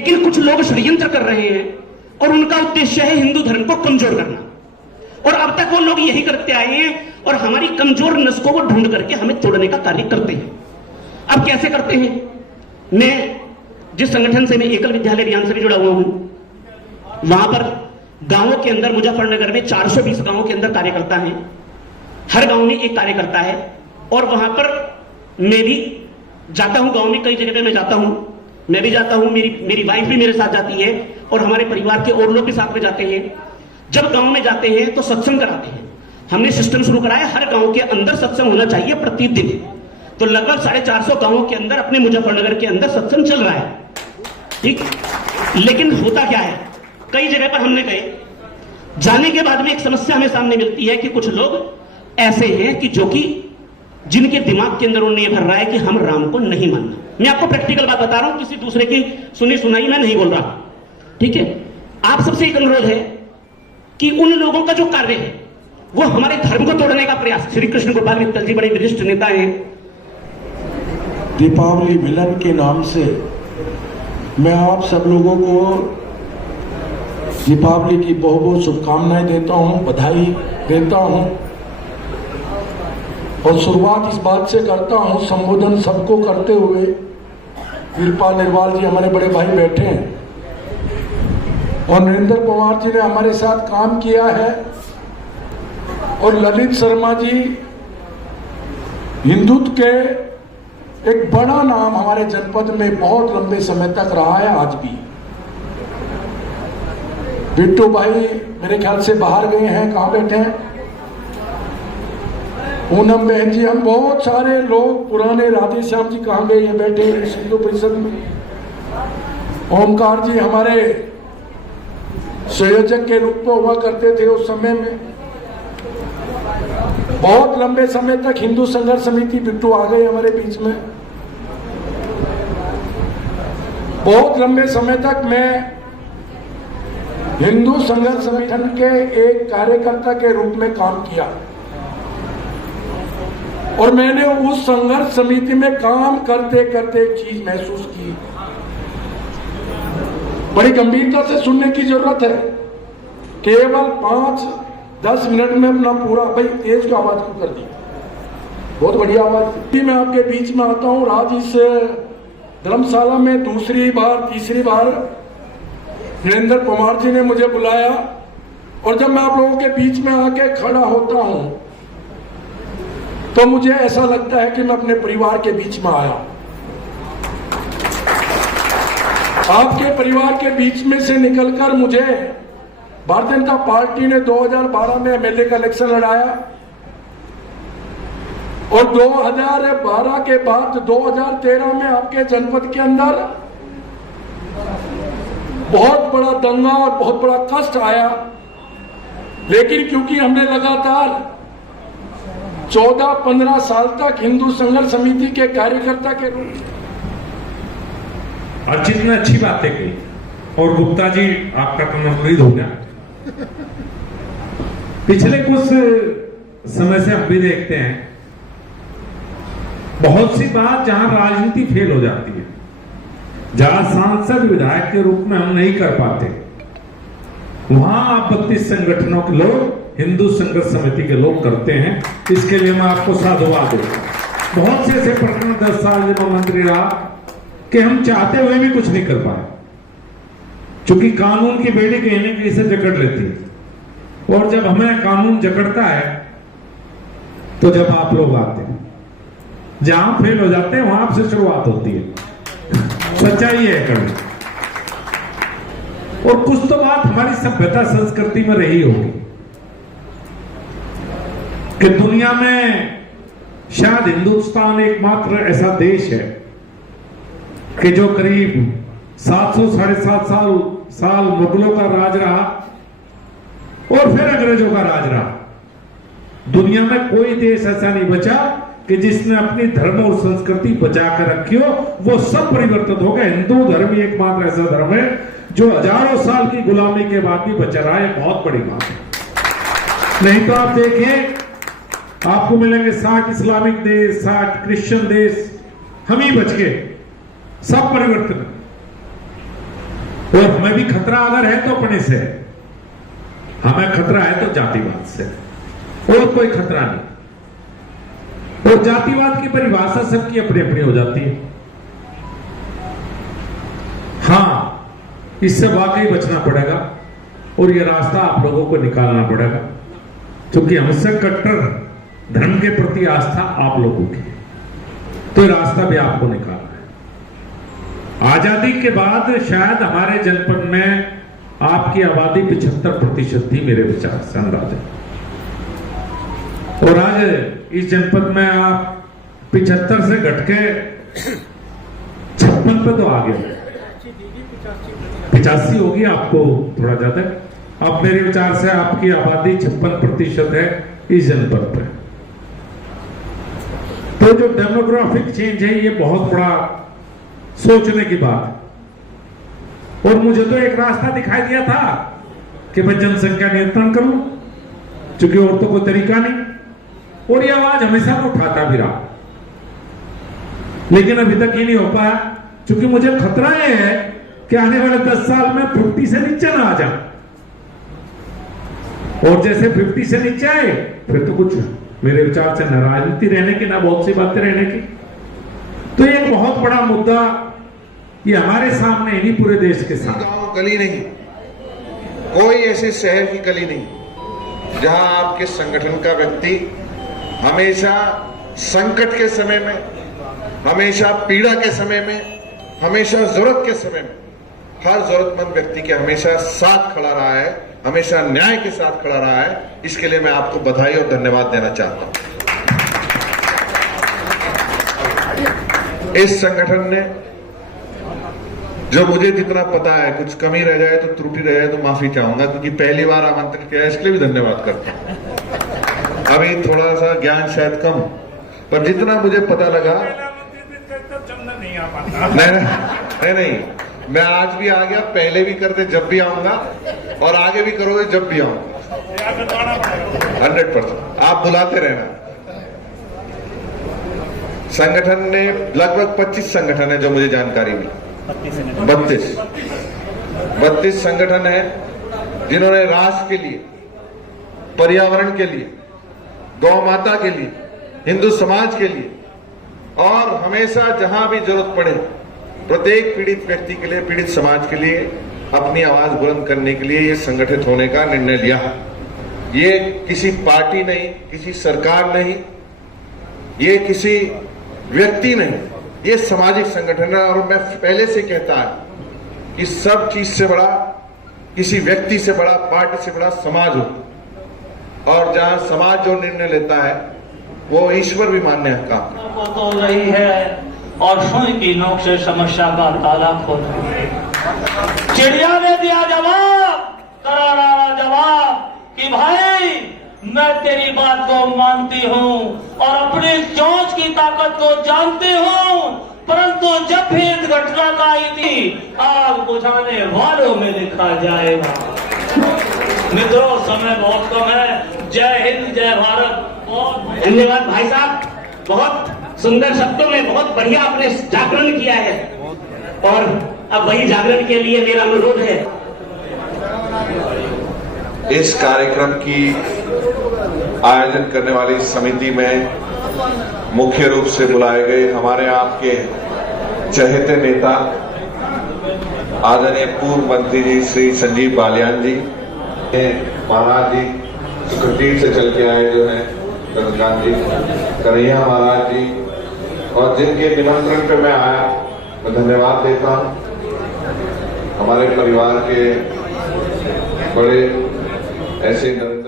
लेकिन कुछ लोग षड्यंत्र कर रहे हैं और उनका उद्देश्य है हिंदू धर्म को कमजोर करना। और अब तक वो लोग यही करते आए हैं और हमारी कमजोर नस को वो ढूंढ करके हमें तोड़ने का कार्य करते हैं। अब कैसे करते हैं? मैं जिस संगठन से मैं एकल विद्यालय अभियान से भी जुड़ा हुआ हूं, वहां पर गांवों के अंदर मुजफ्फरनगर में 420 गांवों के अंदर कार्यकर्ता हैं। हर गांव में एक कार्यकर्ता है और वहां पर मैं भी जाता हूं। गांव में कई जगह पे मैं जाता हूं, मैं भी जाता हूं, मेरी वाइफ भी मेरे साथ जाती है और हमारे परिवार के और लोग भी साथ में जाते हैं। जब गांव में जाते हैं तो सत्संग कराते हैं। हमने सिस्टम शुरू कराया, हर गांव के अंदर सत्संग होना चाहिए प्रतिदिन। तो लगभग 450 गांवों के अंदर अपने मुजफ्फरनगर के अंदर सत्संग चल रहा है, ठीक। लेकिन होता क्या है, कई जगह पर हमने गए, जाने के बाद में एक समस्या हमें सामने मिलती है कि कुछ लोग ऐसे हैं कि जो कि जिनके दिमाग के अंदर उन्हें यह भर रहा है कि हम राम को नहीं मानना। मैं आपको प्रैक्टिकल बात बता रहा हूं, किसी दूसरे की सुनी सुनाई मैं नहीं बोल रहा, ठीक है। आप सबसे एक अनुरोध है कि उन लोगों का जो कार्य है वो हमारे धर्म को तोड़ने का प्रयास। श्री कृष्ण गोपाल मित्तल जी बड़े विशिष्ट नेता हैं। दीपावली मिलन के नाम से मैं आप सब लोगों को दीपावली की बहुत बहुत शुभकामनाएं देता हूं, बधाई देता हूं। और शुरुआत इस बात से करता हूं, संबोधन सबको करते हुए, वीरपाल निर्वाल जी हमारे बड़े भाई बैठे हैं और नरेंद्र पवार जी ने हमारे साथ काम किया है और ललित शर्मा जी हिंदुत्व के एक बड़ा नाम हमारे जनपद में बहुत लंबे समय तक रहा है, आज भी। बिट्टू भाई मेरे ख्याल से बाहर गए हैं, कहां बैठे हैं? पूनम बहन जी, हम बहुत सारे लोग पुराने, राधे श्याम जी कहां गए? ये बैठे हैं हिंदू परिषद में। ओमकार जी हमारे संयोजक के रूप में हुआ करते थे उस समय में। बहुत लंबे समय तक हिंदू संघर्ष समिति, बिट्टू आ गए हमारे बीच में। बहुत लंबे समय तक मैं हिंदू संघर्ष संगठन के एक कार्यकर्ता के रूप में काम किया और मैंने उस संघर्ष समिति में काम करते करते एक चीज महसूस की, बड़ी गंभीरता से सुनने की जरूरत है। केवल 5-10 मिनट में अपना पूरा, भाई तेज की आवाज क्यों कर दी? बहुत बढ़िया आवाज। मैं आपके बीच में आता हूं। आज इस धर्मशाला में दूसरी बार, तीसरी बार नरेंद्र पवार जी ने मुझे बुलाया और जब मैं आप लोगों के बीच में आके खड़ा होता हूं तो मुझे ऐसा लगता है कि मैं अपने परिवार के बीच में आया। आपके परिवार के बीच में से निकलकर मुझे भारतीय जनता पार्टी ने 2012 में एमएलए का इलेक्शन लड़ाया और 2012 के बाद 2013 में आपके जनपद के अंदर बहुत बड़ा दंगा और बहुत बड़ा कष्ट आया। लेकिन क्योंकि हमने लगातार 14-15 साल तक हिंदू संघर्ष समिति के कार्यकर्ता के रूप में, अर्चित ने अच्छी बातें कही और गुप्ता जी आपका तो मुरीद हो गया। पिछले कुछ समय से हम भी देखते हैं बहुत सी बात जहां राजनीति फेल हो जाती है, जहां सांसद विधायक के रूप में हम नहीं कर पाते, वहां आप 32 संगठनों के लोग, हिंदू संघर्ष समिति के लोग करते हैं। इसके लिए मैं आपको साधुवाद दूंगा। बहुत से ऐसे प्रकरण 10 साल जब मैं मंत्री रहा कि हम चाहते हुए भी कुछ नहीं कर पाए, क्योंकि कानून की बेड़ी कहने के लिए से जकड़ लेती है और जब हमें कानून जकड़ता है तो जब आप लोग आते हैं, जहां फेल हो जाते हैं वहां से शुरुआत होती है। सच्चाई है कभी। और कुछ तो बात हमारी सभ्यता संस्कृति में रही होगी कि दुनिया में शायद हिंदुस्तान एकमात्र ऐसा देश है कि जो करीब 700-7.5 साल मुगलों का राज रहा और फिर अंग्रेजों का राज रहा। दुनिया में कोई देश ऐसा नहीं बचा कि जिसने अपनी धर्म और संस्कृति बचा कर रखी हो। वो सब परिवर्तित हो गए। हिंदू धर्म ही एकमात्र ऐसा धर्म है जो हजारों साल की गुलामी के बाद भी बचा रहा है। बहुत बड़ी बात है। नहीं तो आप देखिए, आपको मिलेंगे 60 इस्लामिक देश, 60 क्रिश्चियन देश, हम ही बच गए, सब परिवर्तन। और हमें भी खतरा अगर है तो अपने से है, हमें खतरा है तो जातिवाद से, और कोई खतरा नहीं। और जातिवाद की परिभाषा सबकी अपनी अपनी हो जाती है। हाँ, इससे वाकई बचना पड़ेगा और यह रास्ता आप लोगों को निकालना पड़ेगा, क्योंकि हमसे कट्टर धर्म के प्रति आस्था आप लोगों की, तो ये रास्ता भी आपको निकालना है। आजादी के बाद शायद हमारे जनपद में आपकी आबादी 75% थी मेरे विचार से अंदाजा, और आज इस जनपद में आप 75 से घट के 56 पे तो आ गए, 85 होगी, आपको थोड़ा ज्यादा। अब मेरे विचार से आपकी आबादी 56% है इस जनपद पे। तो जो डेमोग्राफिक चेंज है ये बहुत बड़ा सोचने की बात है। और मुझे तो एक रास्ता दिखाई दिया था कि मैं जनसंख्या नियंत्रण करूं, क्योंकि और तो कोई तरीका नहीं, और ये आवाज हमेशा मैं उठाता भी रहा, लेकिन अभी तक ये नहीं हो पाया, क्योंकि मुझे खतरा ये है कि आने वाले 10 साल में 50 से नीचे ना आ जाए, और जैसे 50 से नीचे आए फिर तो कुछ मेरे विचार से न राजनीति रहने की, ना बहुत सी बातें रहने की। तो ये एक बहुत बड़ा मुद्दा ये हमारे सामने ही नहीं, पूरे देश के सामने। गांव गली नहीं, कोई ऐसे शहर की गली नहीं जहां आपके संगठन का व्यक्ति हमेशा संकट के समय में, हमेशा पीड़ा के समय में, हमेशा जरूरत के समय में हर जरूरतमंद व्यक्ति के हमेशा साथ खड़ा रहा है, हमेशा न्याय के साथ खड़ा रहा है। इसके लिए मैं आपको बधाई और धन्यवाद देना चाहता हूं। इस संगठन ने, जो मुझे जितना पता है, कुछ कमी रह जाए तो त्रुटि रह जाए तो माफी चाहूंगा, क्योंकि पहली बार आमंत्रण किया है, इसके लिए भी धन्यवाद करता हूं। अभी थोड़ा सा ज्ञान शायद कम, पर जितना मुझे पता लगा, नहीं, मैं आज भी आ गया, पहले भी करते जब भी आऊंगा, और आगे भी करोगे जब भी आऊंगा, 100%। आप बुलाते रहना। संगठन ने लगभग 25 संगठन है जो मुझे जानकारी मिली, 32 संगठन है जिन्होंने राष्ट्र के लिए, पर्यावरण के लिए, गौ माता के लिए, हिंदू समाज के लिए, और हमेशा जहां भी जरूरत पड़े प्रत्येक पीड़ित व्यक्ति के लिए, पीड़ित समाज के लिए अपनी आवाज बुलंद करने के लिए ये संगठित होने का निर्णय लिया। ये किसी पार्टी नहीं, किसी सरकार नहीं, ये किसी व्यक्ति नहीं, ये सामाजिक संगठन है। और मैं पहले से कहता है कि सब चीज से बड़ा, किसी व्यक्ति से बड़ा, पार्टी से बड़ा समाज हो, और जहां समाज जो निर्णय लेता है वो ईश्वर भी मान्य है। काम तो रही है और सुई की नोक से समस्या का ताला खोल रही है। चिड़िया ने दिया जवाब, करारा जवाब कि भाई मैं तेरी बात को मानती हूँ और अपनी चोंच की ताकत को जानती हूँ, परंतु जब भी इस घटना का आई थी आग बुझाने वालों में लिखा जाएगा। मित्रों, समय बहुत कम है। जय हिंद, जय भारत। धन्यवाद भाई साहब, बहुत सुंदर शब्दों में बहुत बढ़िया आपने जागरण किया है, और अब वही जागरण के लिए मेरा अनुरोध है। इस कार्यक्रम की आयोजन करने वाली समिति में मुख्य रूप से बुलाए गए हमारे आपके चहेते नेता आदरणीय पूर्व मंत्री जी श्री संजीव बालियान जी, महाराज जी सुखदेव से चल के आए जो है चंद्रकांत जी, कन्हैया महाराज जी, और जिनके निमंत्रण पे मैं आया मैं धन्यवाद देता हूं। हमारे परिवार के बड़े ऐसे नरेंद्र